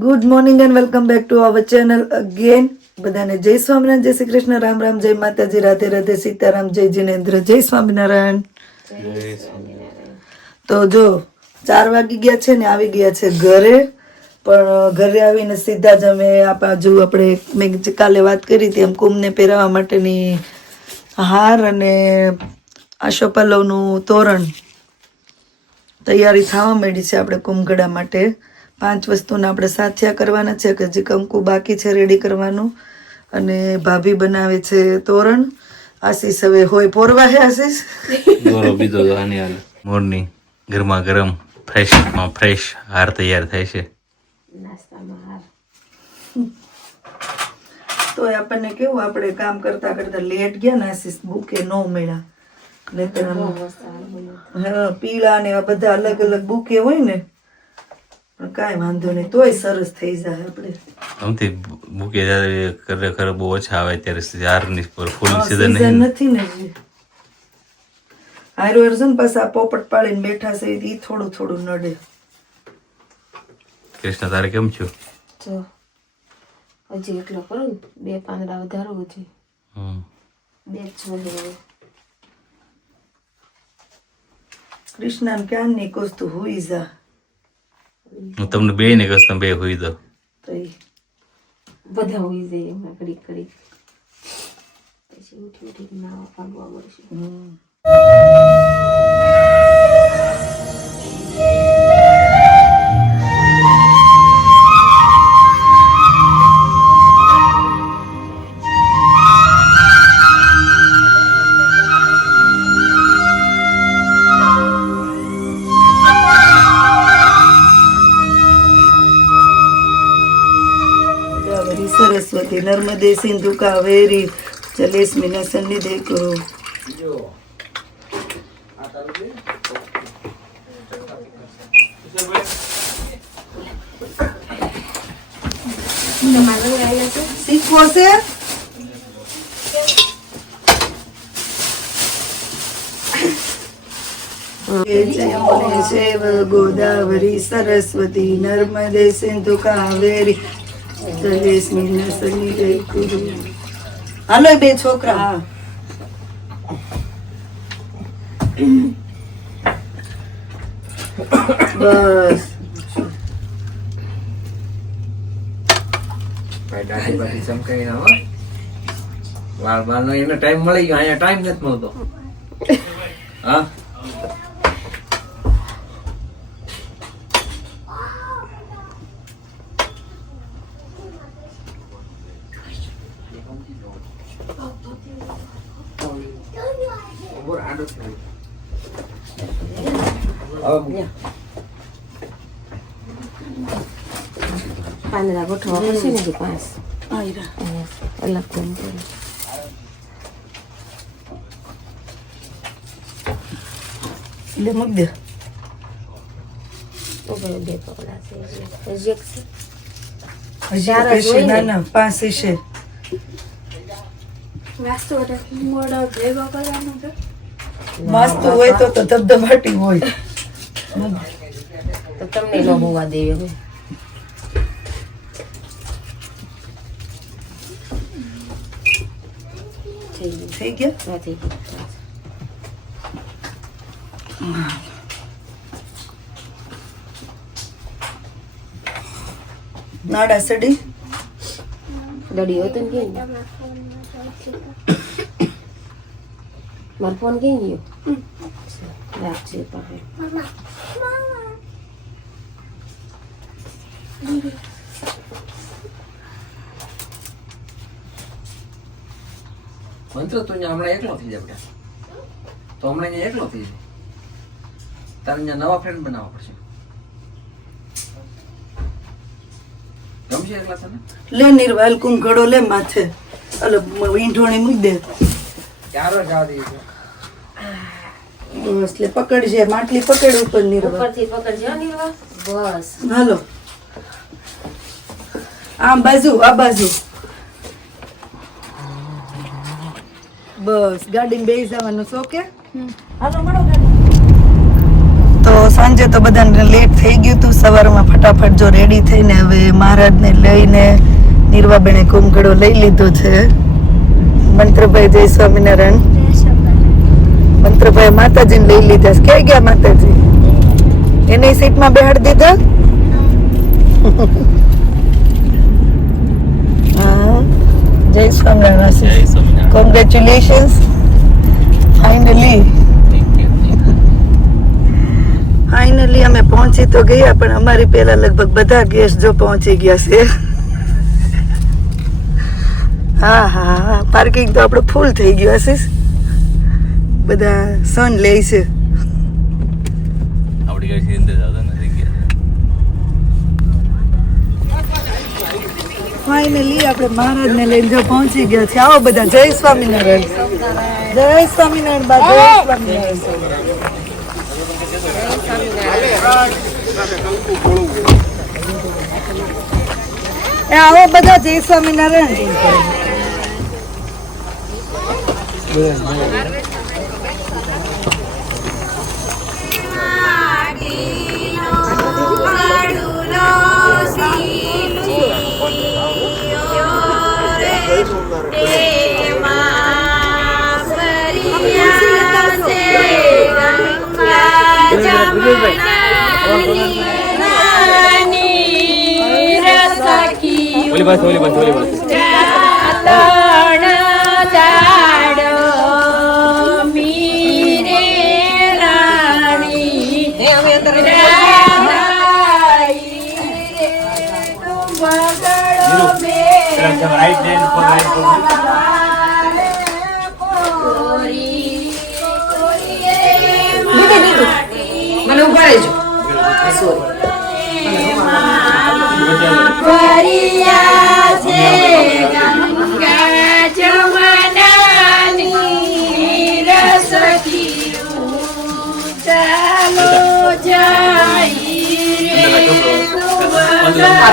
Good morning and welcome back to our channel again. બધાને જય સ્વામિનારાયણ, જય શ્રી કૃષ્ણ, રામ રામ, જય માતાજી, રાધે રાધે, સીતારામ, જય જિનેન્દ્ર, જય સ્વામિનારાયણ. તો જો 4 વાગી ગયા છે ને આવી ગયા છે ઘરે. પણ ઘરે આવીને સીધા જ અમે આ બાજુ મેં કાલે વાત કરી હતી એમ કુંભને પહેરાવવા માટેની હાર અને આશોપાલવનું તોરણ તૈયારી થવા માંડી છે. આપણે કુંભગડા માટે 5 વસ્તુના આપણે સાથિયા કરવાના છે કે જે કંકુ બાકી છે રેડી કરવાનું. અને ભાભી બનાવે છે તોરણ. આશીષ હવે હોય પોરવા હે આશીષ દોરો બીજો આની હાલ મોર્નિંગ ગરમા ગરમ ફ્રેશમાં ફ્રેશ હાર તૈયાર થાય છે. તો આપણને કેવું આપણે કામ કરતા કરતા લેટ ગયા ને આશીષ બુકે નો મળ્યા. હા પીળા ને આ બધા અલગ અલગ બુકે હોય ને પણ કાંઈ વાંધો નહીં તોય સરસ થઈ જાય. આપણે આમથી બુકે ખરેખર બહુ ઓછા આવે ત્યારે હારની ફૂલ સીઝન સીઝન નથી ને હારો અર્જુન પાછા પોપટ પાડીને બેઠા છે ઈ થોડું થોડું નડે. કૃષ્ણ તારે કેમ છું? જો હજી એટલો કરું ને 2 પાંદડા વધારો હજી 2 છોડ કૃષ્ણ ક્યાં ની કોસ્તું હુઈ જા હું તમને બે ને કસ તમે બે હોઈ દો તો ઈ બધા હોઈ જાય એમાં ઘડી ઘડી પછી ઉઠી ઉઠી નાવા પાડવા મળશે. સરસ્વતી નર્મદે સિંધુ કાવેરી જલેસ્મિના સન્નિધે કરો. શીખવો છે શૈવ ગોદાવરી સરસ્વતી નર્મદે સિંધુ કાવેરી જલેસ્મિના સન્નિધે કરો. હાલો 2 છોકરા. બસ દાઢી બાટી ચમકાઈ ના હો વાળ બાળનો એને ટાઈમ મળી ગયો અહીંયા ટાઈમ નથી મળતો. હા પાંદડા ગોઠવા પડશે ને 5 આયરા અલગ કરી લે મૂક દે. ઉપર 2 પકડા છે હજી એક છે હજી પેશે ના ના 5 છે. મસ્ત હોય તો ધબધબાટી હોય. તો તમને ન હોવા દેવી હવે થઈ ગયા. નથી નાડા સડી દડી હોય તો ને કેમ મારો ફોન કેમ ગયો રાખજે પાસે મંત્ર તું હમણાં એકલો થઈ જાય બેટા. તો હમણાં અહીંયા એકલો થઈ જાય તારે અહીંયા નવા ફ્રેન્ડ બનાવવા પડશે. ગમશે એકલા તને? લે નિર્વાલ કુંભ લે માથે અલે વીંઢોણી મૂક દે. ચારો જવા દઈએ બસ લે પકડજે માટલી પકડ ઉપર નિર્વાલ ઉપરથી પકડજો નિર્વા બસ. હાલો આમ બાજુ આ બાજુ બસ ગાડીમાં બેસી જવાનું છો કે હાલો મળો ગાડી. તો સાંજે તો બધાને લેટ થઈ ગયું હતું. સવારમાં ફટાફટ જો રેડી થઈને હવે મહારાજને લઈને નીરવાબેને કુમકડો લઈ લીધો છે. મંત્રભાઈ જય સ્વામિનારાયણ. મંત્રભાઈ માતાજીને લઈ લીધા છે. ક્યાં ગયા માતાજી? એની સીટમાં બેહાડી દીધા. હા, જય સ્વામિનારાયણ. કોંગ્રેચ્યુલેશન્સ. ફાઇનલી અમે પહોંચી તો ગયા, પણ અમારી પહેલા લગભગ બધા ગેસ્ટ જો પહોંચી ગયા છે. હા હા હા, પાર્કિંગ તો આપણું ફૂલ થઈ ગયું આશીષ. બધા સન લે છે. ફાઇનલી આપણે મહારાજને લઈને જો પહોંચી ગયા છે. આવો બધા. જય સ્વામિનારાયણ. જય સ્વામિનારાયણ બા. જય સ્વામિનારાયણ. આવો બધા. જય સ્વામિનારાયણ. મને ઉભા રહેજો.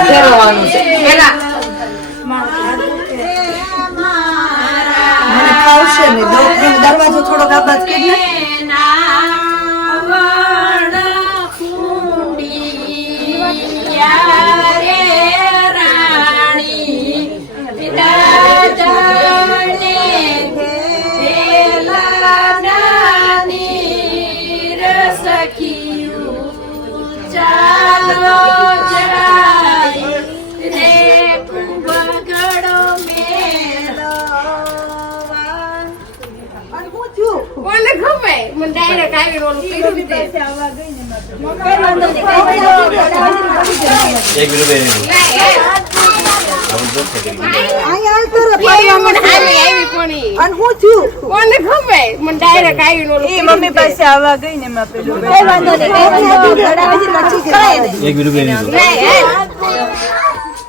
ફેરવવાનું છે પેલા. મને ખાવશે ને. દરવાજો થોડોક આ બાદ કરી ને. મમ્મી પાસે આવવા ગઈ ને એમાં પેલું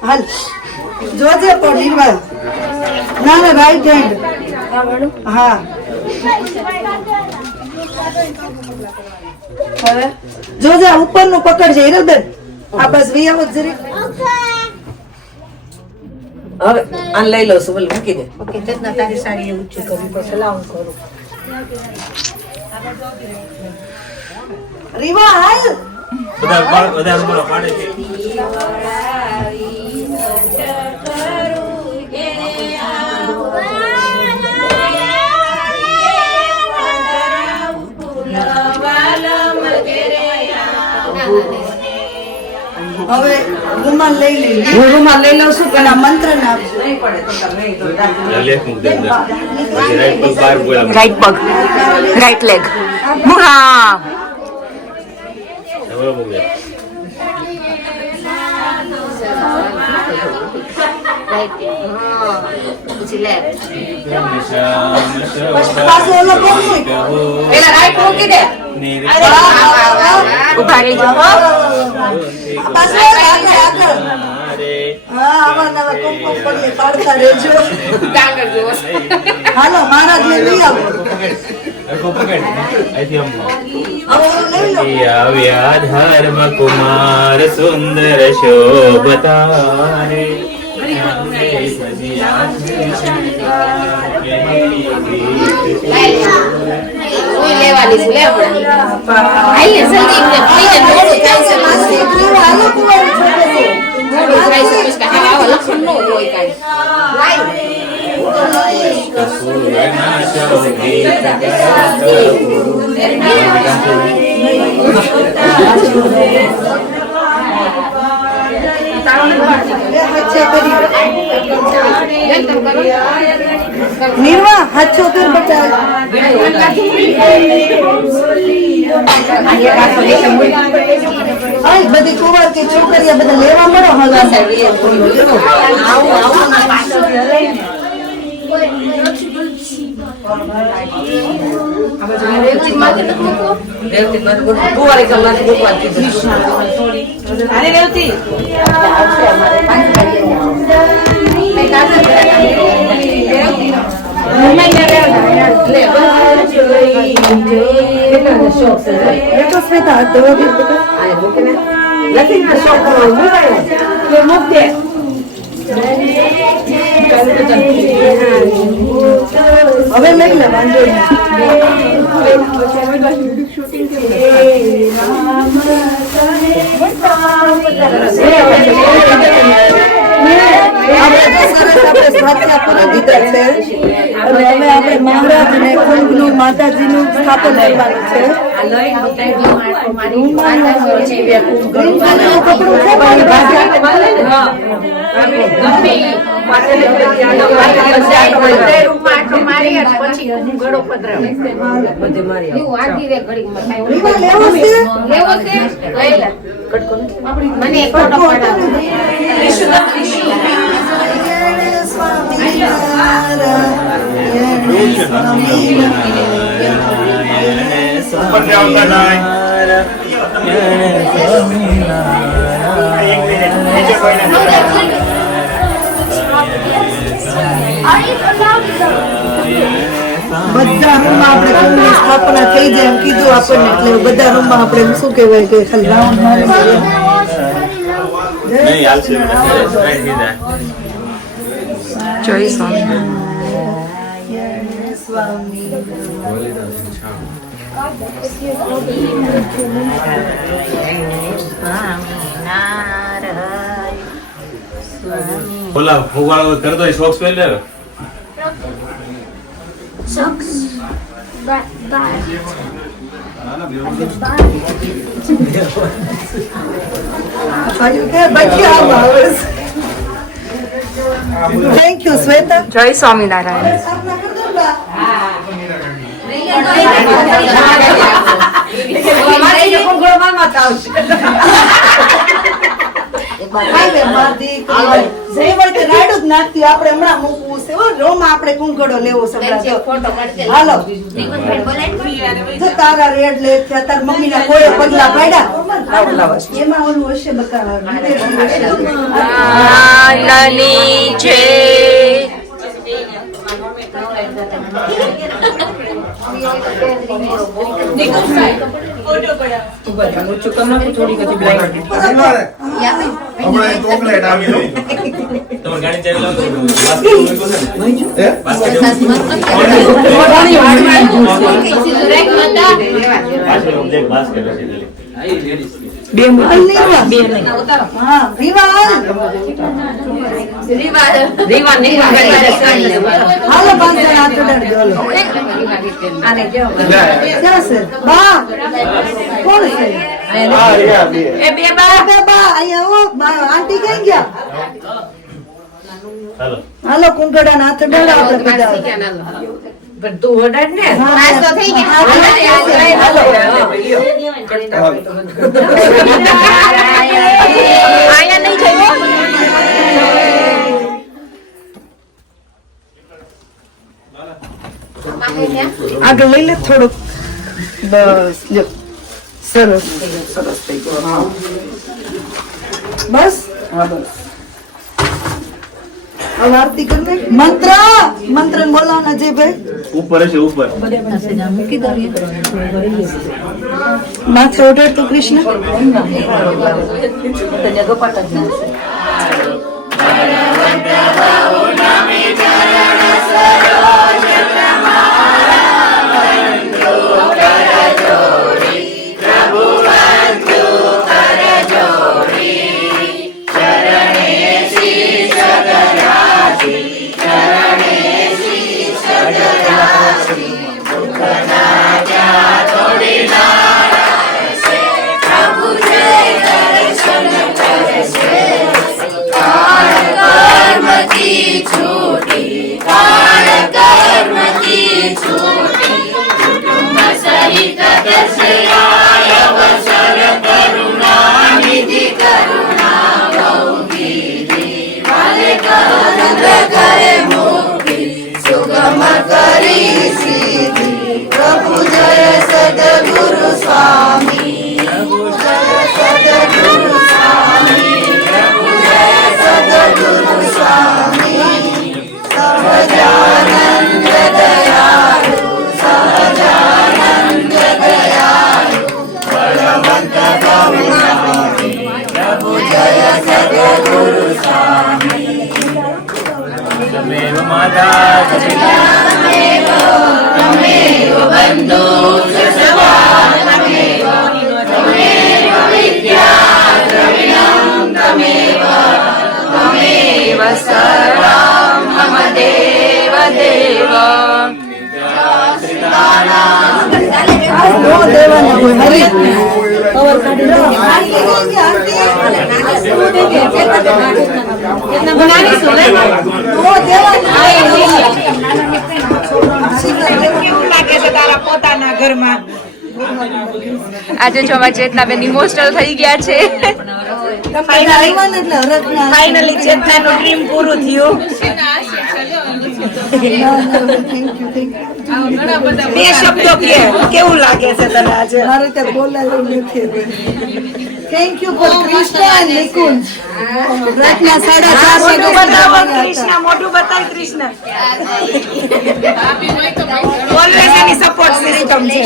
હાલ જોજે પણ ના ના રાઈટ હેન્ડ. હા હવે જોજે ઉપરનું પકડજે હિરલબેન. આ બસ વી આવો જરી. હવે આન લઈ લો સુબલ મૂકી દે. ઓકે તેના તારી સાડી ઊંચી કરી પછી લાવું કરું. રીવા હાલ બધા પાડે છે. હવે રૂમાલ લઈ લઈ. હું રૂમાલ લઈ લઉં છું. પેલા મંત્ર ના નહીં પડે તો રાઈટ પગ રાઈટ લેગ. હા પેલા રાઈટ મૂકી દે. ઉભા રહી જાઓ. હાલો મહારાજ ને લઈ આવો. ધર્મ કુમાર સુંદર શોભતારે લેવાની છે, લે આપણે. આઈએ જલ્દી ને કોઈને મોડું થાય છે. મોડું થાય છે પછી કાંઈ આવા લક્ષણ ન હોય કાંઈ. નિર્વા હાથ છોકર બચાવ બધી કુંવર કે છોકરીઓ બધા લેવા મળો હવે લઈ લે વાંધો આપણે મહારાજ ને કુંભનું માતાજીનું સ્થાપન કરવાનું છે. બધા રૂમમાં આપણે કુંભની સ્થાપના થઈ જાય એમ કીધું આપણને, એટલે બધા રૂમમાં આપણે શું કહેવાય કે ખાલી રાઉન્ડ મારી જય સ્વામી. ઓલા ફુવાળો કરતો શોખ પહેરી લે. Thank you Shweta. જય સ્વામિનારાયણ. આપણે હમણાં મૂકવું છે રોમાં આપણે કુંકડો લેવો છે. હાલો તારા રેડ લે તાર મમ્મી ના કોઈ પગલા પાડ્યા એમાં ઓલું હશે આંટી કઈ ગયા? હાલો કુંકડા ના હાથ ડાળા આપણે બધા પણ તું ઓર્ડર ને નાસ્તો થઈ ગયો. આયા નહીં જઈવો. આગળ લઈ લે થોડુંક. બસ લ્યો સરસ સરસ થઈ ગયું. બસ હા બસ. अब आरती करने मंत्र मंत्र बोलाना जी भाई ऊपर है ऊपर माथे ओढ़े तो कृष्ण તમેવ માતા આજે જો અમારા ચેતનાબેન ઇમોશનલ થઈ ગયા છે. ફાઇનલી ચેતનાનું ડ્રીમ પૂરું થયું. બે શબ્દો કેવું લાગે છે તને આજે? મારે ત્યાં બોલાયું નથી. Thank you for Krishna and Nikunj. રાતના 4:30 બતાવો કૃષ્ણ, મોઢું બતાવ કૃષ્ણ. ઓલવેઝ એની સપોર્ટ સિસ્ટમ છે.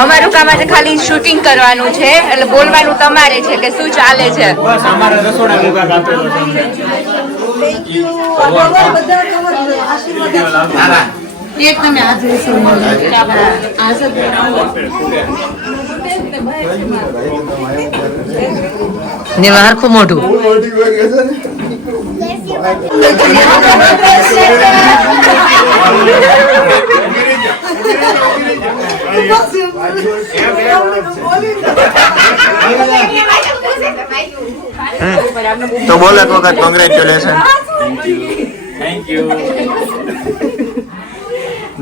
અમારું કામ આજે ખાલી શૂટિંગ કરવાનું છે, એટલે બોલવાનું તમારે છે કે શું ચાલે છે. હરખું મોઢું તો બોલો એક વખત કોંગ્રેચ્યુલેશન. Thank you.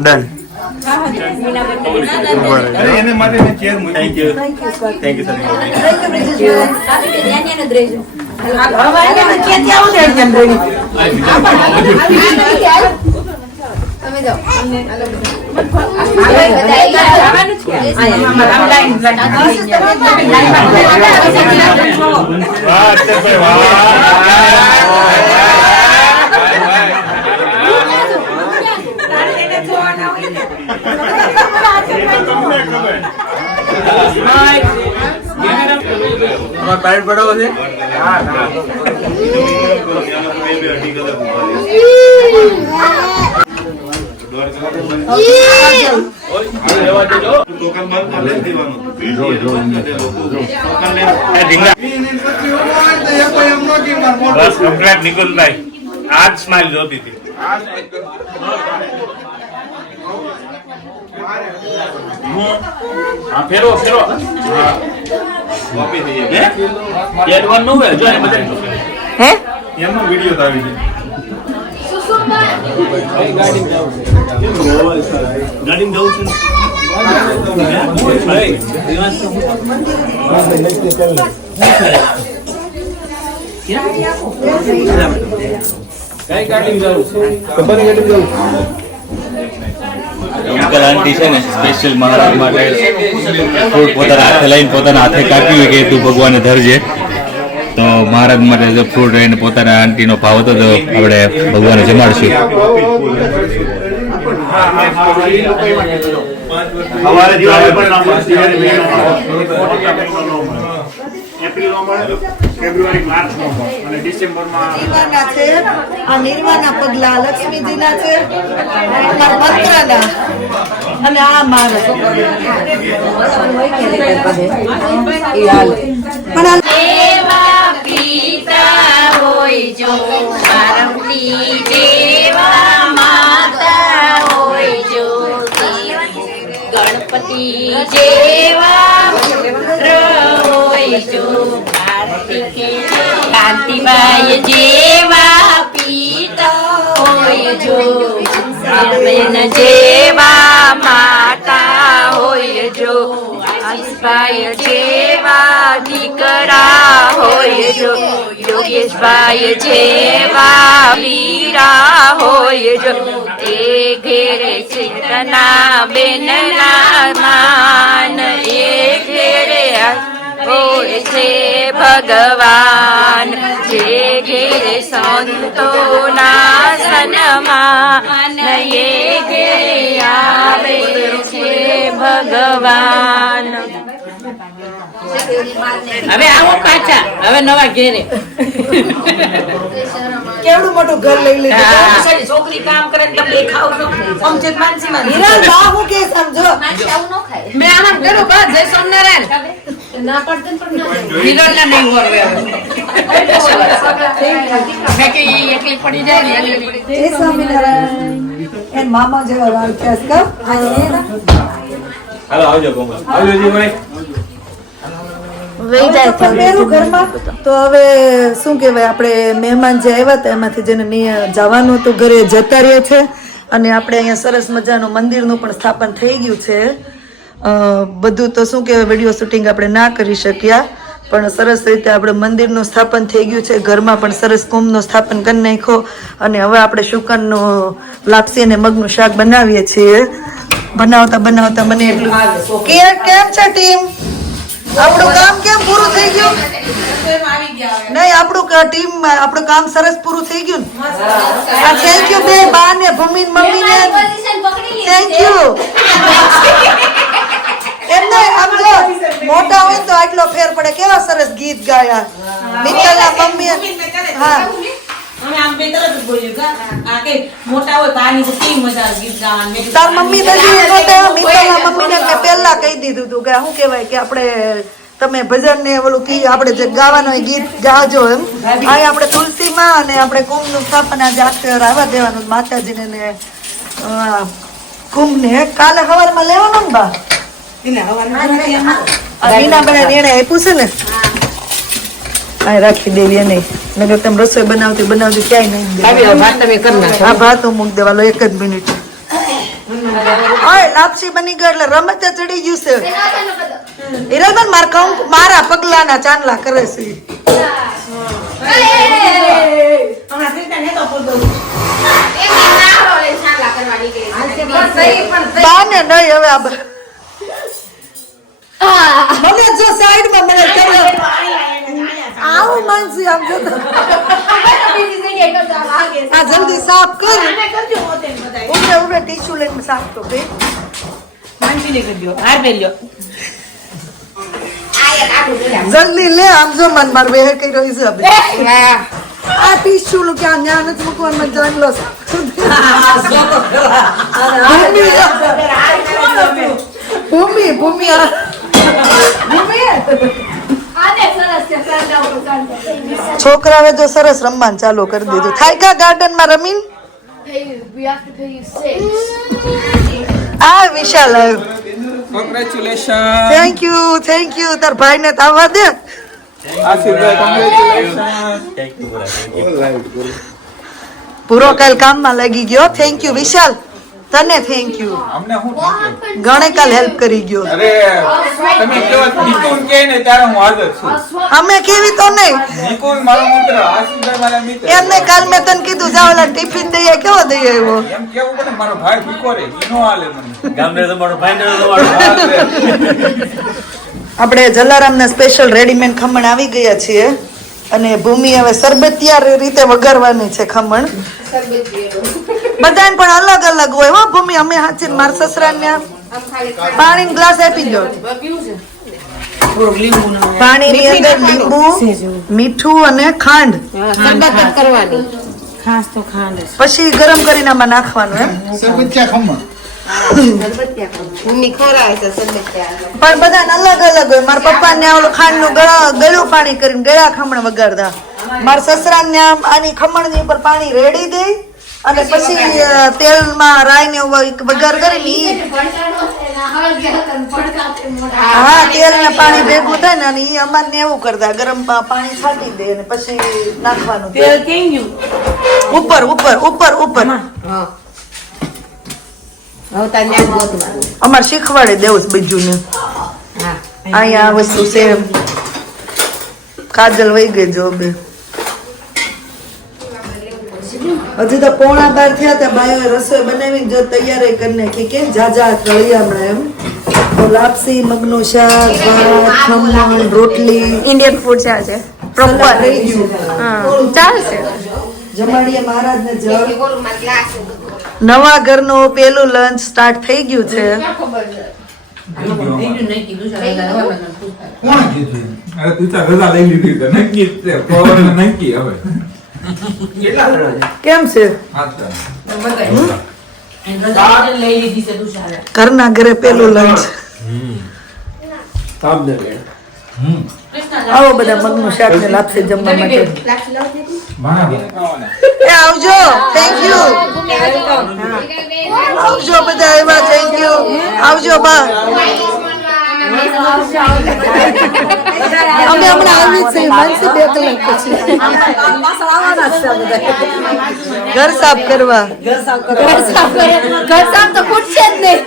ડન. એને માટે મેં ચેર મૂકી. Thank you. Thank you pipe પડો છે. બસ કમ્પ્લીટ નિકુલભાઈ આજ સ્માઈલ જોતી હતી. હા ફેરો ફેરો એડવાન નું હે જો એ બધા હે એમનો વિડિયો તો આવી છે. ગાડી જવું છું. અંકલ આંટી છે ને સ્પેશિયલ મહારાજ માટે ફ્રૂટ પોતાના હાથે લઈને પોતાના હાથે કાપ્યું કે તું ભગવાને ધરજે. તો મહારાજ માટે જો ફ્રૂટ રહીને પોતાના આંટીનો ભાવ હતો તો આપણે ભગવાને જમાડશું. ફેબ્રુઆરી માર્ચમાં અને ડિસેમ્બરમાં આ નિર્વાના પગલા લક્ષ્મીજીના છે, પત્રના અને આ મારા જેવા પિતા હોય જો પાર્વતી જેવા માતા હોય જો ગણપતિ જેવા પુત્ર હોય જો કાંતિબાઈ જેવા પિતા હોય જો જેવા માતા હોય જો, આયુષભાઈ જેવા દીકરા હોય જો, યોગેશભાઈ જેવા વીરા હોય જો, એ ઘેરે ચેતના બેનના માન, એ ઘેરે હોય છે ભગવાન, જે ઘેરે સંતોના સન્માન, એ ઘેરે આવે છે ભગવાન. હવે આવો પાછા, હવે નવા ઘેરે. કેવડું મોટું ઘર લઈ લીધું. છોકરી કામ કરે ને તમે ખાવ છો સમજે માનસીમાં. હિરલ બા હું કે સમજો. મેં આમ કર્યું બસ જય સોમનારાયણ ના પડતું પણ ના હિરલના નહીં વરવે મેં કે ઈ એકલી પડી જાય ને એકલી પડી જય સ્વામિનારાયણ. એન મામા જેવા વાળ કેસ કર. હાલો આવજો કોમલ, આવજો જીભાઈ. મેરું ઘરમાં તો હવે શું કહેવાય, આપણે મહેમાન જે આવ્યા હતા એમાંથી જેને જવાનું હતું ઘરે જતા રહ્યા છે. અને આપણે અહીંયા સરસ મજાનું મંદિરનું પણ સ્થાપન થઈ ગયું છે. બધું તો શું કહેવાય વિડીયો શૂટિંગ આપણે ના કરી શક્યા, પણ સરસ રીતે આપણે મંદિરનું સ્થાપન થઈ ગયું છે. ઘરમાં પણ સરસ કુંભનું સ્થાપન કરી નાખ્યો. અને હવે આપણે શુકનનું લાપસી અને મગનું શાક બનાવીએ છીએ. બનાવતા બનાવતા મને એટલું કેમ છે ટીમ, આપણું કામ કેમ પૂરું થઈ ગયું? નહીં, આપણું ટીમ આપણું કામ સરસ પૂરું થઈ ગયું ને. થેન્ક યુ બે બા ને ભૂમિ મમ્મી ને થેન્ક યુ. એમને આમ જો મોટા હોય તો આટલો ફેર પડે. કેવા સરસ ગીત ગાયા મિત્તલના મમ્મી. હા અમે આમ બે તરત જ બોલ્યું આ કે મોટા હોય તો આની તો કેવી મજા આવે ગીત ગાવાની. તાર મમ્મી મિત્તલના મમ્મીને મેં પહેલા કહી દીધું હતું કે શું કહેવાય કે આપણે તમે ભજન ને ઓલું કી આપણે જે ગાવાનું હોય ગીત ગાજો એમ. અહીં આપણે તુલસીમાં અને આપણે કુંભનું સ્થાપન આજે આખરે આવવા દેવાનું માતાજીને ને કુંભને કાલે સવારમાં લેવાનું ને બા. રીના બને રેણે આપ્યું છે ને આ રાખી દેવી નહીં. નગર તમે રસોઈ બનાવતી ક્યાંય નહીં. ભાત તમે કરી નાખો. આ ભાત હું મૂકી દેવાલો 1 જ મિનિટ. ઓય લાપસી બની ગઈ એટલે રમત ચડી ગયું છે. હિરલબેન મારા પગલાના ચાંદલા કરે છે. બાને નહીં હવે મને જો સાઈડમાં મને આવું માનસી આમ જો આ જલ્દી સાફ કર. ઉભે ટીશ્યુ લઈને સાફ તો કર. માનસીને કરજો હાર પહેર્યો. જલ્દી લે આમ જો મન માર વેહ કઈ રહી છે હવે. આ ટીશ્યુ નું ક્યાં ન્યા નથી મૂકવાનું મને જાણલો ભૂમિ ભૂમિ છોકરાએ તો સરસ રમવાનું ચાલુ કરી દીધું. થાયકા ગાર્ડન માં રમીન આ વિશાલ આવ્યો. કોંગ્રેચ્યુલેશન. થેન્ક યુ તાર ભાઈ ને આવવા દે. પૂરો કાલ કામમાં લાગી ગયો. થેન્ક યુ વિશાલ, તને થેન્ક યુ. અમને હું thank you. ગણે કાલ હેલ્પ કરી ગયો. અરે તમે કેવા નિકુલ કે ને ત્યારે હું હાજર છું. અમે કેવી તો નહીં નિકુલ મારો મિત્ર, આશીષભાઈ મારા મિત્ર. એમને કાલ મેં તને કીધું જાવ ઓલા ટિફિન દઈએ કેવો દઈ આવ્યો. એમ કેવું પડે મારો ભાઈ ભીખો રે ઈનો હાલે મને. ગામડે તમારો ફાઇનલ તમારો. આપણે જલારામના સ્પેશિયલ રેડીમેડ ખમણ આવી ગયા છીએ અને ભૂમિ હવે સરબતિયા રીતે વઘારવાની છે ખમણ. બધાને પણ અલગ અલગ હોય હો ભૂમિ. અમે હાચી માર સસરાને પાણીનો ગ્લાસ આપી દો. પાણીની અંદર લીંબુ મીઠું અને ખાંડ કરવાની ખાસ તો ખાંડ પછી ગરમ કરીને આમાં નાખવાનું એમ. પણ બધાને અલગ અલગ હોય. મારા પપ્પાને ઓલું ખાંડનું ગળું પાણી કરીને ગળા ખમણ વગાડતા. મારા સસરાને આની ખમણની ઉપર પાણી રેડી દે અને પછી તેલમાં રાઈ ને વઘાર કરીને હા તેલ ને પાણી ભેગું થાય ને અને ઈ અમારને એવું કરતા ગરમ પાણી છાંટી દે અને પછી નાખવાનું તેલ કેમ ગયું ઉપર ઉપર ઉપર ઉપર. હવે તાર ન્યા ગોતવાનું. અમારે શીખવાડે દેવું છે બીજું ને હા અહીંયા આ વસ્તુ છે કાજલ વહી ગઈ જો બે હજી તો 11:15 થયા હતા બાયો રસોઈ બનાવીને જો તૈયાર કરી નાખી કે જાજા તળી હમણાં એમ તો લાપસી મગનું શાક ભાત ખમણ રોટલી ઇન્ડિયન ફૂડ છે આજે પ્રોપર થઈ ગયું ચાલશે. જમાડીએ મહારાજને જળ ઓલું માં ગ્લાસ નવા ઘરનું પેલું લંચ સ્ટાર્ટ થઈ ગયું છે કોણ કીધું અરે તું તાર રજા લઈ લીધી તો નક્કી જ છે પવન નક્કી હવે કેટલા જણા છે? કેમ છે અચ્છા લઈ લીધી છે તુષારે. ઘરના ઘરે પેલું લંચ સામને બેન. આવો બધા મગનું શાક ને લાપસી જમવા માટે લાક્ષી લાવ દે બરાબર એ આવજો થેન્ક યુ આવજો બધા એવા થેન્ક યુ આવજો બા અમે હમણાં આવી છે માનસી 2 કલાક પછી ઘર સાફ કરવા ઘર સાફ તો ખૂટશે જ નહીં.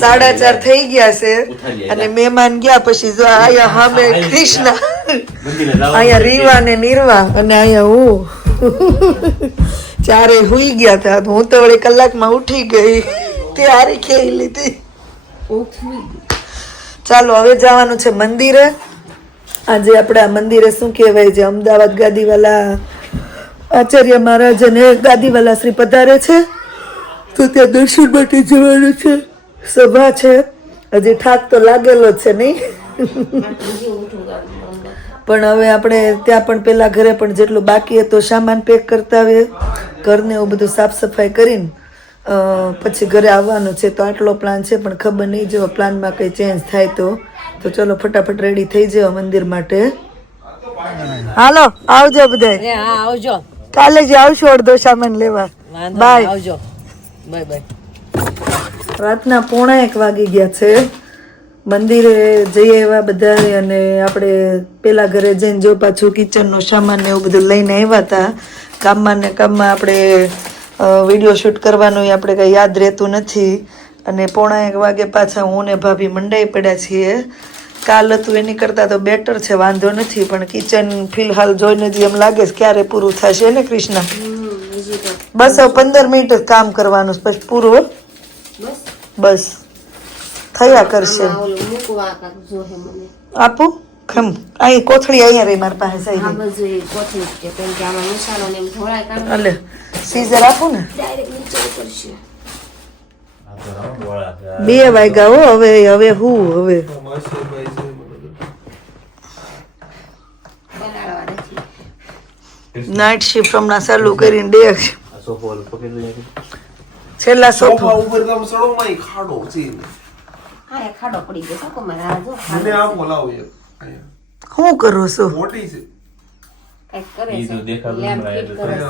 4:30 થઈ ગયા છે અને મહેમાન ગયા પછી જો આયા સામે કૃષ્ણ અહીંયા રીવા ને નીરવા અને અહીંયા હું ચારે હુઈ ગયા હતા હું તો વળી કલાકમાં ઉઠી ગઈ તે હારી ખેઈ લીધી ચાલો હવે જવાનું છે મંદિરે આજે આપણા મંદિરે શું કહેવાય છે અમદાવાદ ગાદીવાલા આચાર્ય મહારાજ અને ગાદીવાલા શ્રી પધારે છે તો ત્યાં દર્શન માટે જવાનું છે સભા છે હજી ઠાક તો લાગેલો જ છે નહીં પણ હવે આપણે ત્યાં પણ પેલા ઘરે પણ જેટલું બાકી હતું સામાન પેક કરતા આવે ઘરને એવું બધું સાફ સફાઈ કરીને પછી ઘરે આવવાનું છે તો આટલો પ્લાન છે પણ ખબર નહીં જો પ્લાનમાં કંઈ ચેન્જ થાય તો ચલો ફટાફટ રેડી થઈ જાઓ મંદિર માટે હાલો આવજો બધા આવજો કાલે જ આવશું અડધો સામાન લેવા બાય આવજો બાય બાય. રાતના 1:45 વાગી ગયા છે મંદિરે જઈએ એવા બધા અને આપણે પેલા ઘરે જઈને જો પાછું કિચનનો સામાન ને એવું બધું લઈને આવ્યા હતા કામમાં ને કામમાં આપણે વિડીયો શૂટ કરવાનું આપણે કંઈ યાદ રહેતું નથી અને 1:45 વાગે પાછા હું ને ભાભી મંડાઈ પડ્યા છીએ કાલ હતું એની કરતાં તો બેટર છે વાંધો નથી પણ કિચન ફિલહાલ જોઈને જ એમ લાગે છે ક્યારે પૂરું થશે ને કૃષ્ણ બસ હવે 15 મિનિટ જ કામ કરવાનું છે, પછી પૂરું બસ થયા કરશે ઓલું મૂકવા કાક જોહે મને. આપું ખમ અહીં કોથળી અહીંયા રહી મારી પાસે આ સાહેબ બધું એ કોથળી છે કેમ કે આમાં મસાલો ને એમ ઢોળાય કાઢો એટલે સીઝર આપું ને ડાયરેક્ટ નીચે ઉતરશે. 2 વાગ્યા હો હવે હું હવે બનાવવા નથી. નાઇટ શિફ્ટ હમણાં ચાલુ કરીને ડે છેલ્લા સોફો ઉપર તમે સડો માં ખાડો છે હા એ ખાડો પડી ગયો શકો મારે આ જો મને આપો લાવો યાર અહીંયા શું કરો છો મોટી છે કંઈક કરે છે લેમ્પ ફિટ કરે છે.